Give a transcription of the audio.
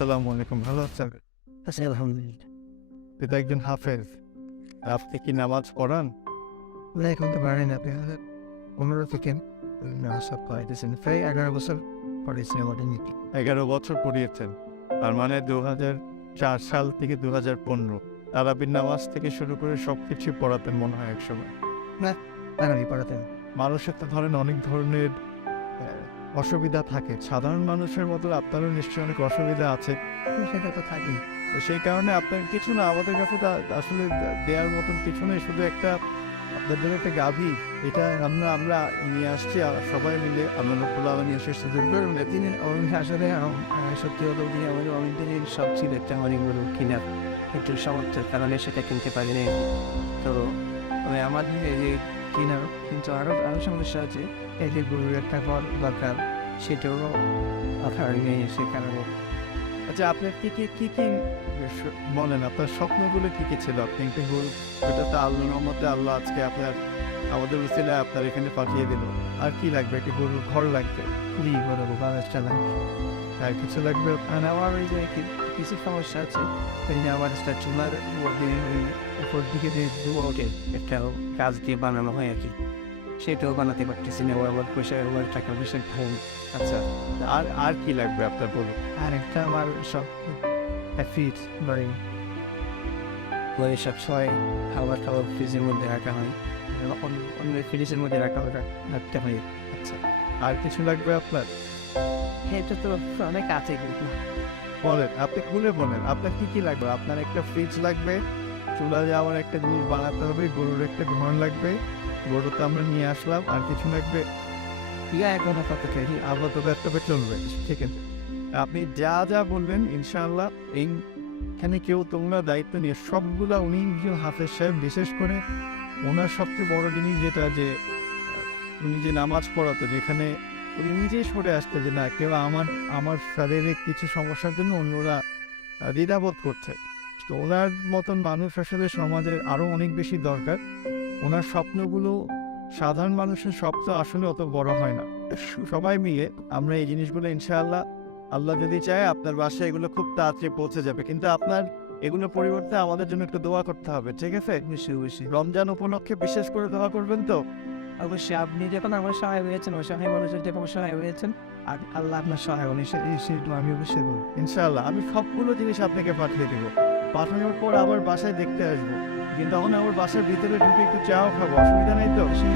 আসসালামু আলাইকুম ভালো আছেন? আচ্ছা আলহামদুলিল্লাহ। পিতা একজন হাফেজ। আপনি কি নামাজ পড়ান? না এখন তো পারেন আপনি পনেরো থেকে না সব পাইতেছেন প্রায় এগারো বছর পড়েছি আমাদের নীতি। এগারো বছর পড়িয়েছেন। তার মানে দু হাজার চার সাল থেকে দু হাজার পনেরো। তারাবির নামাজ থেকে শুরু করে সব কিছুই পড়াতেন মনে হয় একসময়। আর আমি পড়াতেন। মানুষের তো ধরেন অনেক ধরনের অসুবিধা থাকে। সাধারণ মানুষের মতো আপনারও নিশ্চয়ই অনেক অসুবিধা আছে। সেটা তো থাকি তো সেই কারণে আপনার কিছু না আমাদের কাছে আসলে দেওয়ার মতন কিছু নেই শুধু একটা আপনার জন্য একটা গাভী। এটা আমরা আমরা নিয়ে আসছি আর সবাই মিলে আমরা নকুল্লা নিয়ে শেষ তিনি আসলে সত্যি কথা বলতে আমাদের অনেক দিনের সব ছিল একটা অনেক বড় কিনার একটু সমর্থের কারণে সেটা কিনতে পারিনি। তো মানে আমাদের এই যে কিনার কিন্তু আরও সমস্যা আছে, এতে গরুর একটা ঘর দরকার, সেটাও আপনার নেই সে কারণে আচ্ছা আপনার কি কি কি কি বলেন আপনার স্বপ্নগুলো কি কি ছিল? আপনি একটা গোল এটা তো আল্লাহ রহমতে আল্লাহ আজকে আপনার আমাদের উচিলে আপনার এখানে পাঠিয়ে দিল। আর কি লাগবে? একটা গরুর ঘর লাগবে? খুবই বড় বাংলাদেশটা না আর কিছু লাগবে? আর আমার ওই যে কিছু সমস্যা আছে এই আমার একটা চুলার উপর দিকে ওঠে একটা কাজ দিয়ে বানানো হয় আর কি। সেটাও বানাতে পারতেছি না আমার পয়সা আমার টাকা পয়সা খাই আচ্ছা আর আর কি লাগবে আপনার বলুন? আর একটা আমার সব বাড়ি ঘরে সব সময় খাবার খাবার ফ্রিজের মধ্যে রাখা হয়। অন্য অন্য ফ্রিজের মধ্যে রাখা হয় রাখতে হয়। আচ্ছা আর কিছু লাগবে আপনার? এটা তো অনেক আছে কিন্তু। বলেন আপনি খুলে বলেন আপনার কি কি লাগবে? আপনার একটা ফ্রিজ লাগবে চুলা যাওয়ার একটা জিনিস বানাতে হবে, গরুর একটা ঘর লাগবে গরু তো আমরা নিয়ে আসলাম, আর কিছু লাগবে। ইয়া এখন আপাতত এই আপাতত একটা চলবে, ঠিক আছে। আপনি যা যা বলবেন, ইনশাআল্লাহ, এইখানে কেউ তোমরা দায়িত্ব নিয়ে, সবগুলা উনি একজন হাফেজ সাহেব, বিশেষ করে ওনার সবচেয়ে বড় জিনিস যেটা যে, উনি যে নামাজ পড়াতো, যেখানে উনি নিজেই সরে আসতে যে না, কেউ আমার আমার শারীরিক কিছু সমস্যার জন্য অন্যরা দ্বিধাবোধ করছে। তো ওনার মতন মানুষ আসলে সমাজের আরও অনেক বেশি দরকার। ওনার স্বপ্নগুলো সাধারণ মানুষের স্বপ্ন আসলে অত বড় হয় না। সবাই মিলে আমরা এই জিনিসগুলো ইনশাআল্লাহ আল্লাহ যদি চায় আপনার বাসায় এগুলো খুব তাড়াতাড়ি পৌঁছে যাবে। কিন্তু আপনার এগুলো পরিবর্তে আমাদের জন্য একটু দোয়া করতে হবে ঠিক আছে? রমজান উপলক্ষে বিশেষ করে দোয়া করবেন তো? অবশ্যই আপনি যখন আমার সহায় হয়েছেন অসহায় মানুষের যখন সহায় হয়েছেন আর আল্লাহ আপনার সহায় সেটা আমি অবশ্যই বলব ইনশাআল্লাহ আমি সবগুলো জিনিস আপনাকে পাঠিয়ে দেবো। পাঠানোর পর আবার বাসায় দেখতে আসব। কিন্তু তখন আমার বাসার ভিতরে ঢুকে একটু চাও খাব। অসুবিধা নেই তো? সেই